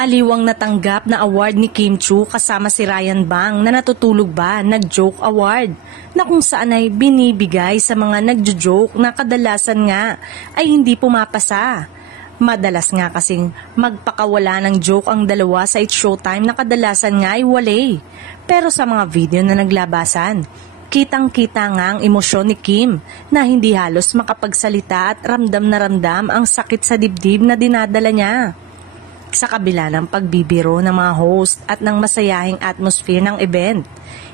Aliwang natanggap na award ni Kim Chiu kasama si Ryan Bang na natutulog ba nag-joke award na kung saan ay binibigay sa mga nagjo-joke na kadalasan nga ay hindi pumapasa. Madalas nga kasing magpakawala ng joke ang dalawa sa It's Showtime na kadalasan nga ay walay. Pero sa mga video na naglabasan, kitang-kita nga ang emosyon ni Kim na hindi halos makapagsalita at ramdam na ramdam ang sakit sa dibdib na dinadala niya. Sa kabila ng pagbibiro ng mga host at ng masayahing atmosphere ng event,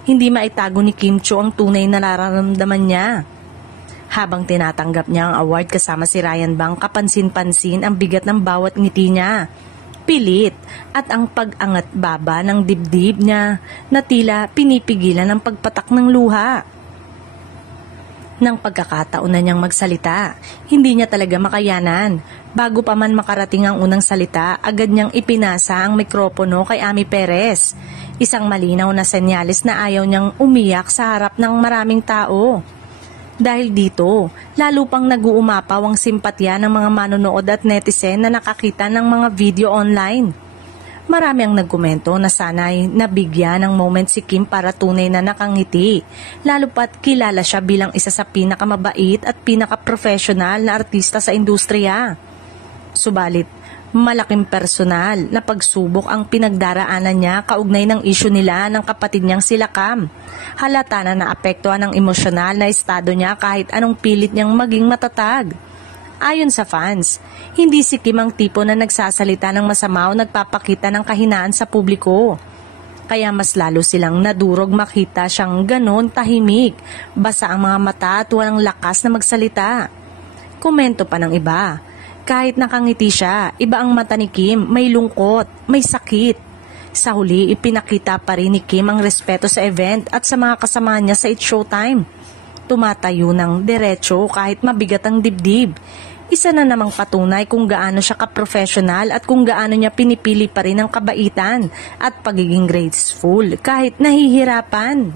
hindi maitago ni Kim Chiu ang tunay na nararamdaman niya. Habang tinatanggap niya ang award kasama si Ryan Bang, kapansin-pansin ang bigat ng bawat ngiti niya, pilit at ang pag-angat baba ng dibdib niya na tila pinipigilan ng pagpatak ng luha. Nang pagkakataon na niyang magsalita, hindi niya talaga makayanan. Bago pa man makarating ang unang salita, agad niyang ipinasa ang mikropono kay Ami Perez. Isang malinaw na senyales na ayaw niyang umiyak sa harap ng maraming tao. Dahil dito, lalo pang nag-uumapaw ang simpatya ng mga manonood at netizen na nakakita ng mga video online. Marami ang nagkomento na sana'y nabigyan ng moment si Kim para tunay na nakangiti, lalo pat kilala siya bilang isa sa pinakamabait at pinaka-professional na artista sa industriya. Subalit, malaking personal na pagsubok ang pinagdaraanan niya kaugnay ng isyu nila ng kapatid niyang sila Cam. Halata na naapektuhan ng emosyonal na estado niya kahit anong pilit niyang maging matatag. Ayon sa fans, hindi si Kim ang tipo na nagsasalita ng masama o nagpapakita ng kahinaan sa publiko. Kaya mas lalo silang nadurog makita siyang ganon tahimik, basa ang mga mata at walang lakas na magsalita. Komento pa ng iba, kahit nakangiti siya, iba ang mata ni Kim, may lungkot, may sakit. Sa huli, ipinakita pa rin ni Kim ang respeto sa event at sa mga kasama niya sa It's Showtime. Tumatayo ng diretso kahit mabigat ang dibdib. Isa na namang patunay kung gaano siya ka-professional at kung gaano niya pinipili pa rin ang kabaitan at pagiging graceful kahit nahihirapan.